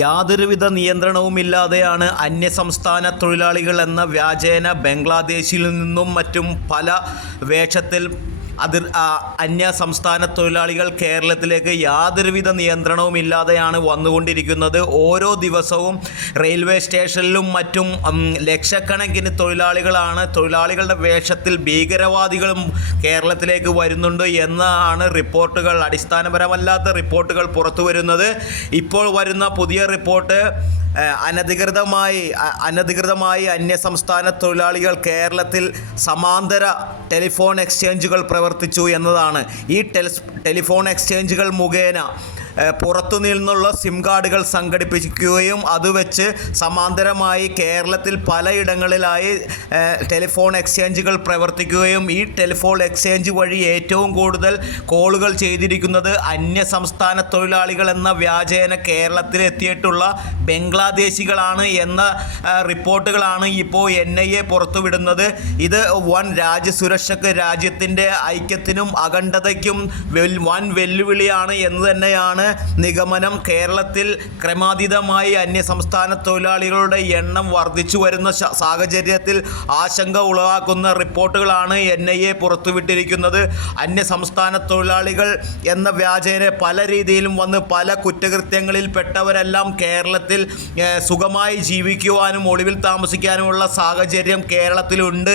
യാതൊരുവിധ നിയന്ത്രണവുമില്ലാതെയാണ് അന്യസംസ്ഥാന തൊഴിലാളികൾ എന്ന വ്യാജേന ബംഗ്ലാദേശിൽ നിന്നും മറ്റും പല വേഷത്തിൽ അന്യസംസ്ഥാന തൊഴിലാളികൾ കേരളത്തിലേക്ക് യാതൊരുവിധ നിയന്ത്രണവുമില്ലാതെയാണ് വന്നുകൊണ്ടിരിക്കുന്നത്. ഓരോ ദിവസവും റെയിൽവേ സ്റ്റേഷനിലും മറ്റും ലക്ഷക്കണക്കിന് തൊഴിലാളികളുടെ വേഷത്തിൽ ഭീകരവാദികളും കേരളത്തിലേക്ക് വരുന്നുണ്ട് എന്നാണ് റിപ്പോർട്ടുകൾ, അടിസ്ഥാനപരമല്ലാത്ത റിപ്പോർട്ടുകൾ പുറത്തു വരുന്നത്. ഇപ്പോൾ വരുന്ന പുതിയ റിപ്പോർട്ട് അനധികൃതമായി അന്യസംസ്ഥാന തൊഴിലാളികൾ കേരളത്തിൽ സമാന്തര ടെലിഫോൺ എക്സ്ചേഞ്ചുകൾ പ്രവർത്തിച്ചു എന്നതാണ്. ഈ ടെലിഫോൺ എക്സ്ചേഞ്ചുകൾ മുഖേന പുറത്തു നിന്നുള്ള സിം കാർഡുകൾ സംഘടിപ്പിക്കുകയും അതുവെച്ച് സമാന്തരമായി കേരളത്തിൽ പലയിടങ്ങളിലായി ടെലിഫോൺ എക്സ്ചേഞ്ചുകൾ പ്രവർത്തിക്കുകയും ഈ ടെലിഫോൺ എക്സ്ചേഞ്ച് വഴി ഏറ്റവും കൂടുതൽ കോളുകൾ ചെയ്തിരിക്കുന്നത് അന്യസംസ്ഥാന തൊഴിലാളികൾ എന്ന വ്യാജേന കേരളത്തിലെത്തിയിട്ടുള്ള ബംഗ്ലാദേശികളാണ് എന്ന റിപ്പോർട്ടുകളാണ് ഇപ്പോൾ NIA പുറത്തുവിടുന്നത്. ഇത് വൻ രാജ്യസുരക്ഷയ്ക്ക്, രാജ്യത്തിൻ്റെ ഐക്യത്തിനും അഖണ്ഡതയ്ക്കും വൻ വെല്ലുവിളിയാണ് എന്ന് തന്നെയാണ് നിഗമനം. കേരളത്തിൽ ക്രമാതീതമായി അന്യസംസ്ഥാന തൊഴിലാളികളുടെ എണ്ണം വർദ്ധിച്ചു വരുന്ന സാഹചര്യത്തിൽ ആശങ്ക ഉളവാക്കുന്ന റിപ്പോർട്ടുകളാണ് NIA പുറത്തുവിട്ടിരിക്കുന്നത്. അന്യസംസ്ഥാന തൊഴിലാളികൾ എന്ന വ്യാജേന പല രീതിയിലും വന്ന് പല കുറ്റകൃത്യങ്ങളിൽ പെട്ടവരെല്ലാം കേരളത്തിൽ സുഖമായി ജീവിക്കുവാനും ഒളിവിൽ താമസിക്കാനുമുള്ള സാഹചര്യം കേരളത്തിലുണ്ട്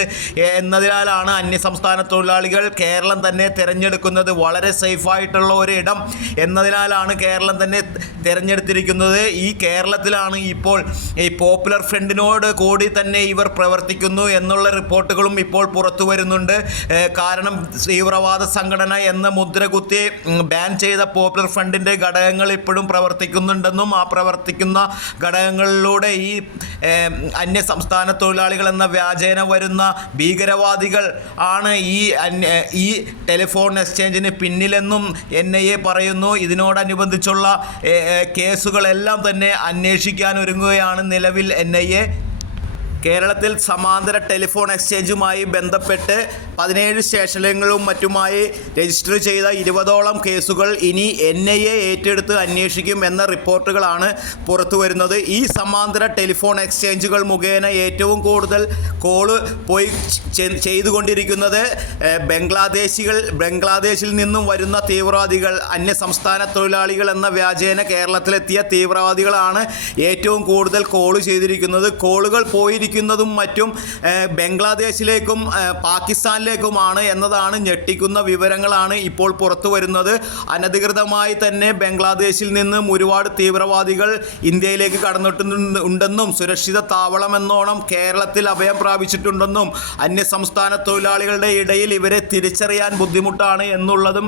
എന്നതിനാലാണ് അന്യസംസ്ഥാന തൊഴിലാളികൾ കേരളം തന്നെ തിരഞ്ഞെടുക്കുന്നത്. വളരെ സേഫായിട്ടുള്ള ഒരിടം എന്നതിനാലാണ് കേരളം തന്നെ തിരഞ്ഞെടുത്തിരിക്കുന്നത്. ഈ കേരളത്തിലാണ് ഇപ്പോൾ ഈ പോപ്പുലർ ഫ്രണ്ടിനോട് കൂടി തന്നെ ഇവർ പ്രവർത്തിക്കുന്നു എന്നുള്ള റിപ്പോർട്ടുകളും ഇപ്പോൾ പുറത്തു വരുന്നുണ്ട്. കാരണം തീവ്രവാദ സംഘടന എന്ന മുദ്ര കുത്തി ബാൻ ചെയ്ത പോപ്പുലർ ഫ്രണ്ടിൻ്റെ ഘടകങ്ങൾ ഇപ്പോഴും പ്രവർത്തിക്കുന്നുണ്ടെന്നും ആ പ്രവർത്തിക്കുന്ന ഘടകങ്ങളിലൂടെ ഈ അന്യസംസ്ഥാന തൊഴിലാളികൾ എന്ന വ്യാജേന വരുന്ന ഭീകരവാദികൾ ആണ് ഈ ടെലിഫോൺ എക്സ്ചേഞ്ചിന് പിന്നിലെന്നും NIA പറയുന്നു. ഇതിനോടനുബന്ധിച്ചുള്ള കേസുകളെല്ലാം തന്നെ അന്വേഷിക്കാൻ ഒരുങ്ങുകയാണ് നിലവിൽ NIA. കേരളത്തിൽ സമാന്തര ടെലിഫോൺ എക്സ്ചേഞ്ചുമായി ബന്ധപ്പെട്ട് 17 സ്റ്റേഷനുകളും മറ്റുമായി രജിസ്റ്റർ ചെയ്ത 20ഓളം കേസുകൾ ഇനി NIA ഏറ്റെടുത്ത് അന്വേഷിക്കും എന്ന റിപ്പോർട്ടുകളാണ് പുറത്തു വരുന്നത്. ഈ സമാന്തര ടെലിഫോൺ എക്സ്ചേഞ്ചുകൾ മുഖേന ഏറ്റവും കൂടുതൽ കോള് ചെയ്തുകൊണ്ടിരിക്കുന്നത് ബംഗ്ലാദേശിൽ നിന്നും വരുന്ന തീവ്രവാദികൾ, അന്യസംസ്ഥാന തൊഴിലാളികൾ എന്ന വ്യാജേന കേരളത്തിലെത്തിയ തീവ്രവാദികളാണ് ഏറ്റവും കൂടുതൽ കോള് ചെയ്തിരിക്കുന്നത്. കോളുകൾ പോയിരിക്കുന്നതും മറ്റും ബംഗ്ലാദേശിലേക്കും പാകിസ്ഥാനിലേക്കുമാണ് എന്നതാണ് ഞെട്ടിക്കുന്ന വിവരങ്ങളാണ് ഇപ്പോൾ പുറത്തു വരുന്നത്. അനധികൃതമായി തന്നെ ബംഗ്ലാദേശിൽ നിന്നും ഒരുപാട് തീവ്രവാദികൾ ഇന്ത്യയിലേക്ക് കടന്നിട്ടുണ്ടെന്നും സുരക്ഷിത താവളമെന്നോണം കേരളത്തിൽ അഭയം പ്രാപിച്ചിട്ടുണ്ടെന്നും അന്യസംസ്ഥാന തൊഴിലാളികളുടെ ഇടയിൽ ഇവരെ തിരിച്ചറിയാൻ ബുദ്ധിമുട്ടാണ് എന്നുള്ളതും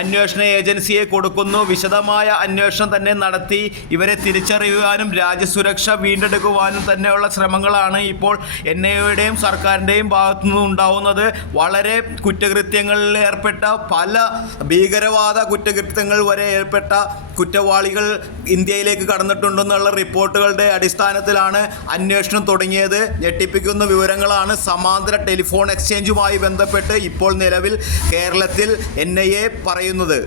അന്വേഷണ ഏജൻസിയെ കൊടുക്കുന്നു. വിശദമായ അന്വേഷണം തന്നെ നടത്തി ഇവരെ തിരിച്ചറിയുവാനും രാജ്യസുരക്ഷ വീണ്ടെടുക്കുവാനും തന്നെയുള്ള ശ്രമങ്ങളാണ് ഇപ്പോൾ NIAയുടെയും സർക്കാരിൻ്റെയും ഭാഗത്തു നിന്നും ഉണ്ടാവുന്നത്. വളരെ കുറ്റകൃത്യങ്ങളിൽ ഏർപ്പെട്ട, പല ഭീകരവാദ കുറ്റകൃത്യങ്ങൾ വരെ ഏർപ്പെട്ട കുറ്റവാളികൾ ഇന്ത്യയിലേക്ക് കടന്നിട്ടുണ്ടെന്നുള്ള റിപ്പോർട്ടുകളുടെ അടിസ്ഥാനത്തിലാണ് അന്വേഷണം തുടങ്ങിയത്. ഞെട്ടിപ്പിക്കുന്ന വിവരങ്ങളാണ് സമാന്തര ടെലിഫോൺ എക്സ്ചേഞ്ചുമായി ബന്ധപ്പെട്ട് ഇപ്പോൾ നിലവിൽ കേരളത്തിൽ NIA പറയുന്നത്.